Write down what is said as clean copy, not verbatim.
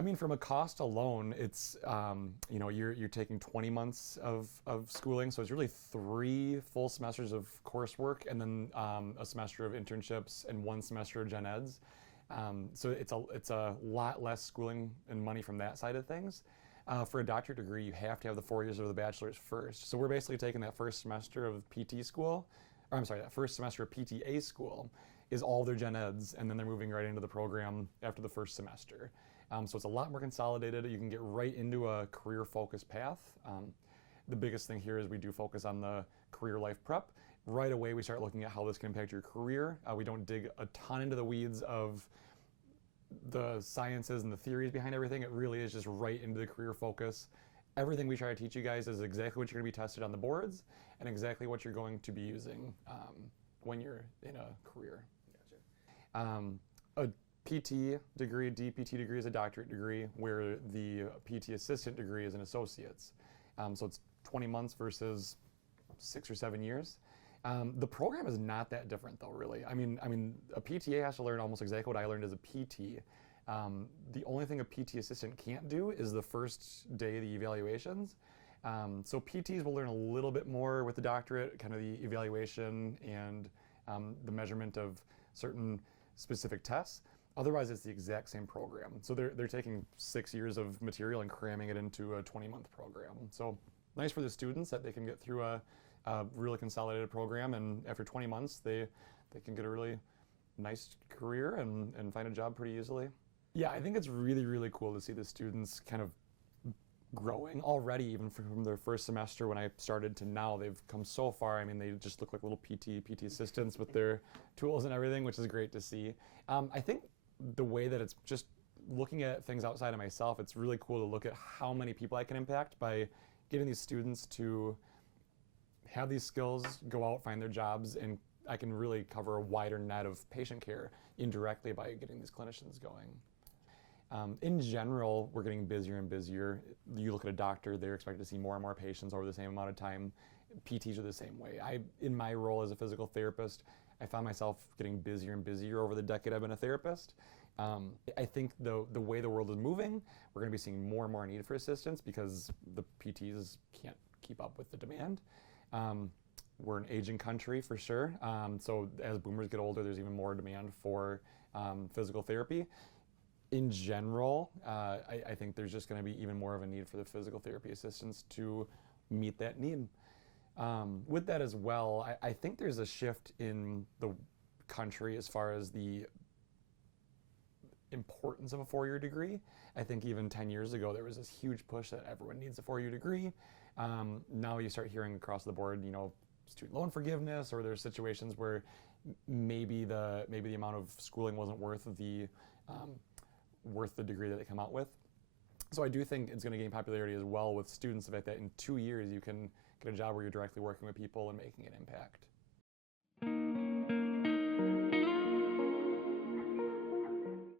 I mean, from a cost alone, it's, you're taking 20 months of schooling, so it's really 3 full semesters of coursework and then a semester of internships and 1 semester of gen eds. So it's a lot less schooling and money from that side of things. For a doctorate degree, you have to have the 4 years of the bachelor's first. So we're basically taking that first semester of PT school, or I'm sorry, that first semester of PTA school is all their gen eds, and then they're moving right into the program after the first semester. So it's a lot more consolidated. You can get right into a career-focused path. The biggest thing here is we do focus on the career life prep. Right away, we start looking at how this can impact your career. We don't dig a ton into the weeds of the sciences and the theories behind everything. It really is just right into the career focus. Everything we try to teach you guys is exactly what you're going to be tested on the boards and exactly what you're going to be using when you're in a career. Gotcha. A PT degree, DPT degree is a doctorate degree, where the PT assistant degree is an associate's. So it's 20 months versus 6 or 7 years. The program is not that different though, really. I mean, a PTA has to learn almost exactly what I learned as a PT. The only thing a PT assistant can't do is the first day of the evaluations. So PTs will learn a little bit more with the doctorate, kind of the evaluation and the measurement of certain specific tests. Otherwise, it's the exact same program. So they're taking 6 years of material and cramming it into a 20-month program. So nice for the students that they can get through a really consolidated program, and after 20 months, they can get a really nice career and find a job pretty easily. Yeah, I think it's really, really cool to see the students kind of growing already, even from their first semester when I started to now. They've come so far. I mean, they just look like little PT assistants with their tools and everything, which is great to see. I think the way that it's just looking at things outside of myself, it's really cool to look at how many people I can impact by getting these students to have these skills, go out, find their jobs, and I can really cover a wider net of patient care indirectdirectly by getting these clinicians going. In general, we're getting busier and busier. You look at a doctor, they're expected to see more and more patients over the same amount of time. PTs are the same way. In my role as a physical therapist, I found myself getting busier and busier over the decade I've been a therapist. I think the way the world is moving, we're going to be seeing more and more need for assistance because the PTs can't keep up with the demand. We're an aging country for sure. So as boomers get older, there's even more demand for physical therapy. In general, I think there's just going to be even more of a need for the physical therapy assistants to meet that need. With that as well, I think there's a shift in the country as far as the importance of a 4-year degree. I think even 10 years ago, there was this huge push that everyone needs a 4-year degree. Now you start hearing across the board, student loan forgiveness, or there's situations where maybe the amount of schooling wasn't worth the degree that they come out with. So I do think it's going to gain popularity as well with students, the fact that in 2 years you can get a job where you're directly working with people and making an impact.